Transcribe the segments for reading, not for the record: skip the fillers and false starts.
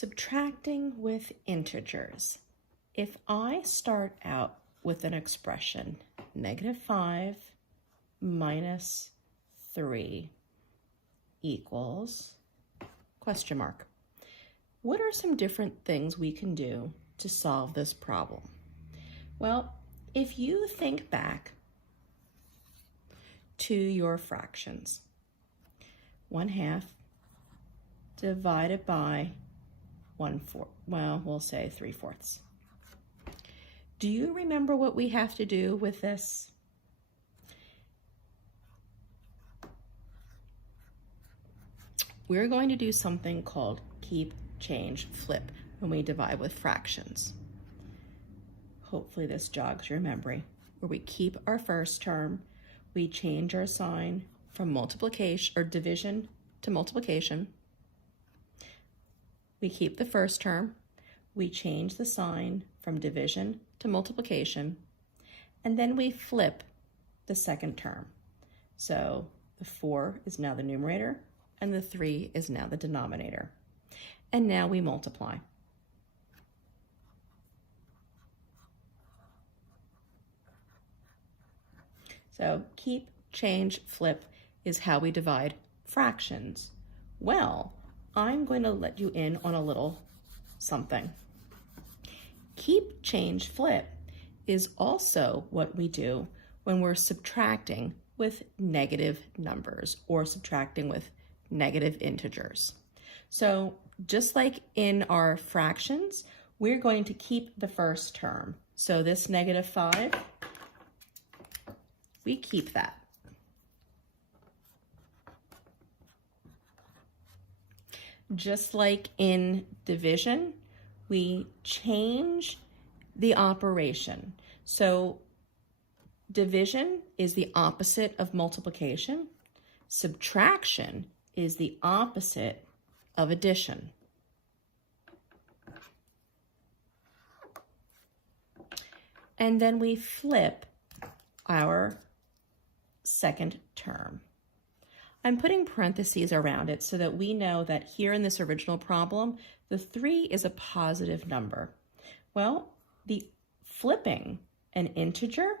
Subtracting with integers. If I start out with an expression, -5 minus 3 equals question mark. What are some different things we can do to solve this problem? Well, if you think back to your fractions, 1/2 divided by 1/4, well, we'll say 3/4. Do you remember what we have to do with this? We're going to do something called keep, change, flip when we divide with fractions. Hopefully this jogs your memory, where we keep our first term, we change our sign from multiplication or division to multiplication. We keep the first term, we change the sign from division to multiplication, and then we flip the second term. So the 4 is now the numerator, and the 3 is now the denominator. And now we multiply. So keep, change, flip is how we divide fractions. Well, I'm going to let you in on a little something. Keep, change, flip is also what we do when we're subtracting with negative numbers or subtracting with negative integers. So just like in our fractions, we're going to keep the first term. So this -5, we keep that. Just like in division, we change the operation. So division is the opposite of multiplication. Subtraction is the opposite of addition. And then we flip our second term. I'm putting parentheses around it so that we know that here in this original problem, the 3 is a positive number. Well, the flipping an integer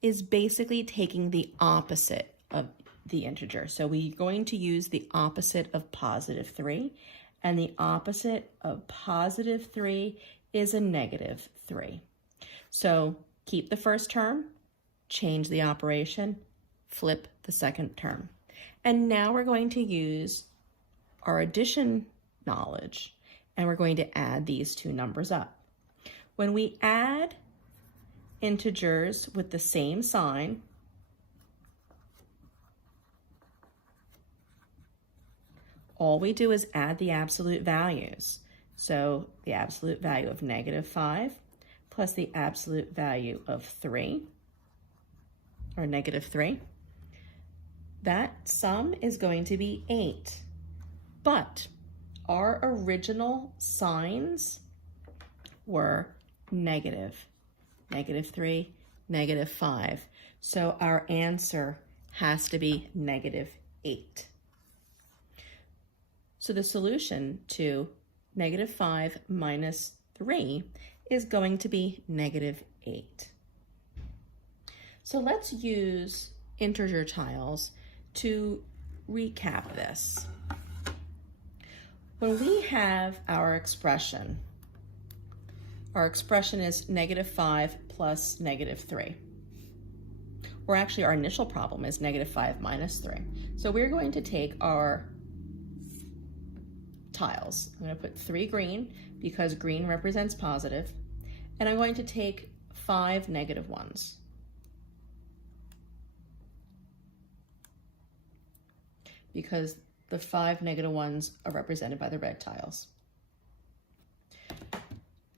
is basically taking the opposite of the integer. So we're going to use the opposite of +3, and the opposite of +3 is a -3. So keep the first term, change the operation, flip the second term. And now we're going to use our addition knowledge, and we're going to add these two numbers up. When we add integers with the same sign, all we do is add the absolute values. So the absolute value of -5 plus the absolute value of 3, or -3. That sum is going to be 8. But our original signs were negative. -3, -5. So our answer has to be -8. So the solution to -5 minus 3 is going to be -8. So let's use integer tiles to recap this. When we have our expression is -5 plus -3. Or actually our initial problem is -5 minus 3. So we're going to take our tiles. I'm going to put 3 green because green represents positive, and I'm going to take 5 negative ones. Because the 5 negative ones are represented by the red tiles.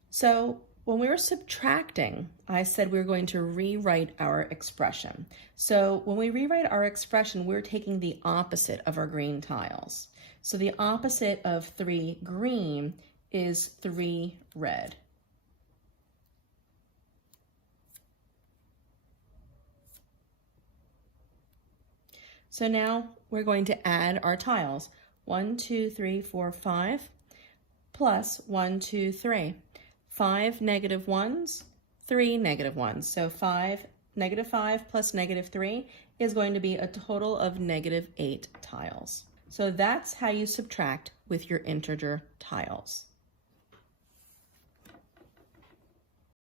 So when we were subtracting, I said we were going to rewrite our expression. So when we rewrite our expression, we're taking the opposite of our green tiles. So the opposite of 3 green is 3 red. So now we're going to add our tiles. 1, 2, 3, 4, 5. plus 1, 2, 3. 5 negative 1s, 3 negative 1s. So negative 5 plus negative 3 is going to be a total of negative 8 tiles. So that's how you subtract with your integer tiles.